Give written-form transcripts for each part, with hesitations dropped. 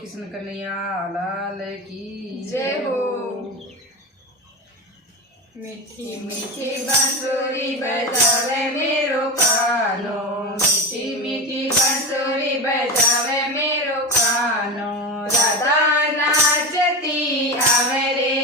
कृष्ण कन्हैया लाल की जय हो। मीठी मीठी बांसुरी बजावे मेरो कानो, मीठी मीठी बांसुरी बजावे मेरो कानो। राधा नाचती आवे रे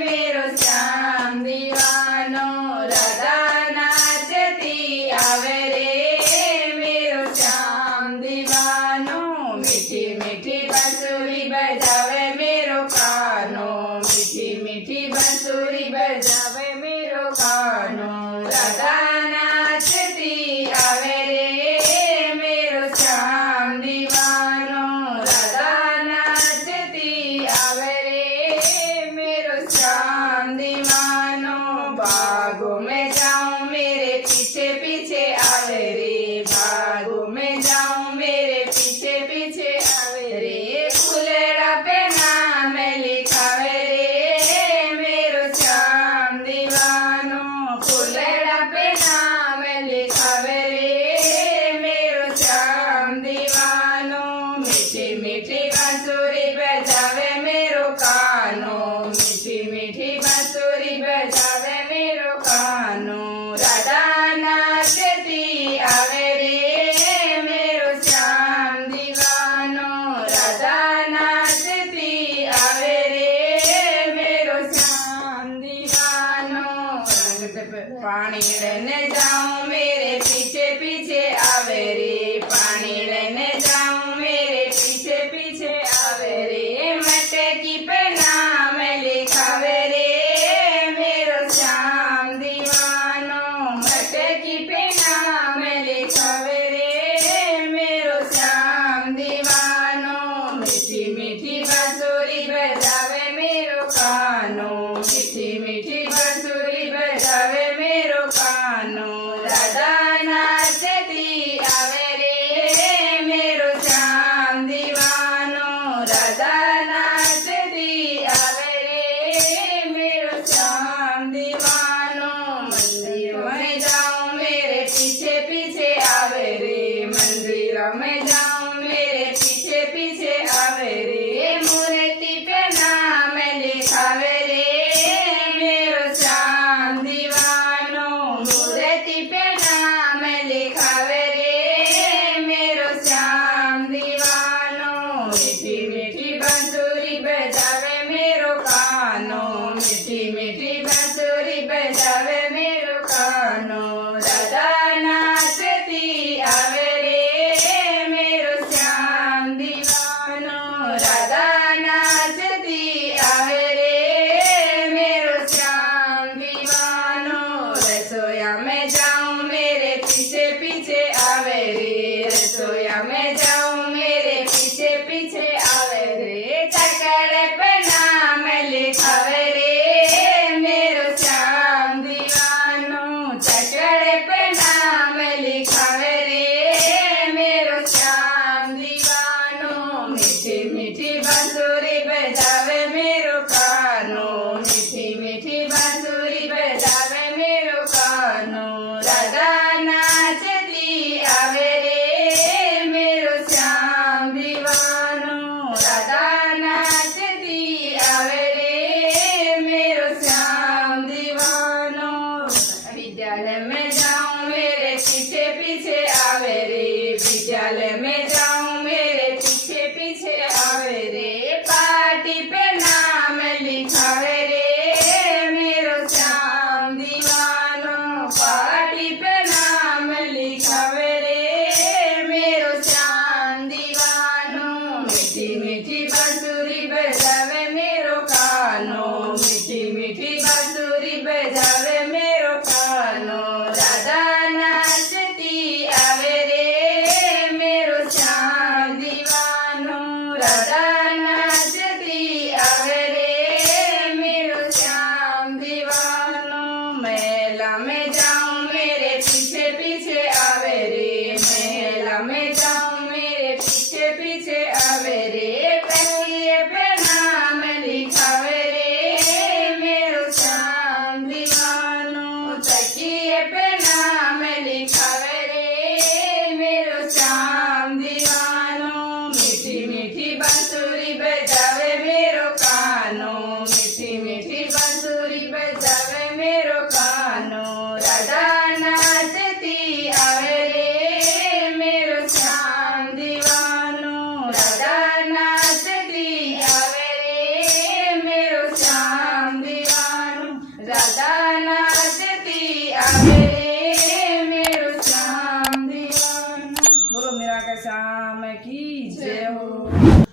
मेरो श्याम दीवानो, राधा नाचती आवे रे मेरो श्याम दीवानो। मीठी मीठी बांसुरी बजावे मेरो कानो, मीठी मीठी बांसुरी बजावे मेरो कानो। राधा नाचती आवे रे मेरो श्याम दीवानो, राधा नाचती आवे रे मेरो श्याम दीवानो। बागों में जाऊं मेरे पीछे पीछे आवे रे, बागों में जाऊं मेरे पीछे पीछे आवे रे। फुलड़ा पे नाम लिखावे रे मेरो श्याम दीवानो, फुलड़ा पे नाम लिखावे रे मेरो श्याम दीवानो। मीठी मीठी बांसुरी बजावे मेरो कानो, मीठी मीठी बांसुरी बजावे मेरो कानो। राधा नाचती आवे रे मेरो श्याम दीवानो, राधा नाचती आवे रे मेरो श्याम दीवानो। पानी लेने जाऊं मेरे पीछे पीछे आवे रे, पानी लेने जाऊं मेरे पीछे पीछे आवे रे। मटकी पे नाम लिखावे रे मेरो श्याम दीवानो, मटकी पे नाम लिखावे रे मेरो श्याम दीवानो। मीठी मीठी बांसुरी बजावे मेरो कानो, मीठी मीठी बांसुरी बजावे मेरो कानो। राधा नाचती आवे रे मेरो श्याम दीवानो, राधा नाचती आवे रे मेरो श्याम दीवानो। मंदिर में जाऊं मेरे पीछे पीछे आवे रे, मंदिर में जाऊं मेरे पीछे पीछे आवे रे। मूर्ति पे नाम लिखावे रे मेरो श्याम दीवानो, मूर्ति पे नाम लिखावे रे मेरो श्याम दीवानो। मीठी मीठी बांसुरी बजावे मेरो कानो, मीठी मीठी बांसुरी बजावे मेरो कानो। राधा नाचती आवे रे मेरो श्याम दीवानो, राधा नाचती आवे रे मेरो श्याम दीवानो। रसोया में जाऊं मेरे पीछे पीछे आवे रे, रसोया में जाऊं मेरे पीछे पीछे आवे रे। चकड़े पे नाम लिखावे रे मेरो श्याम दीवानो, चकड़े पे नाम लिखावे रे मेरो श्याम दीवानो। मीठी मीठी बांसुरी बजावे मेरो कानो, मीठी मीठी बांसुरी बजावे मेरो कानो। राधा नाचती आवे रे मेरो श्याम दीवानो, राधा नाचती आवे रे मेरो श्याम दीवानो। विद्यालय में जाऊं मेरे पीछे पीछे आवे रे, विद्यालय में जाऊं मेरे पीछे पीछे आवे रे। पार्टी पे नाम लिखावे रे मेरो श्याम दीवानो, पार्टी पे नाम लिखावे रे मेरो श्याम दीवानो। मीठी मीठी बांसुरी बजावे मेरो कानो, मीठी मीठी बांसुरी बजावे मेरो कानो। राधा नाचती आवे रे मेरो श्याम दीवानो, राधा नाचती आवे रे मेरो श्याम दीवानो। मेला में जाऊं मेरे पीछे पीछे आवे रे, मेला में जाऊं मेरे पीछे पीछे आवे रे। तकिए पे नाम लिखावे रे मेरो श्याम दीवानो, तकिए पे नाम लिखावे रे मेरो श्याम दीवानो। मीठी मीठी बात राधा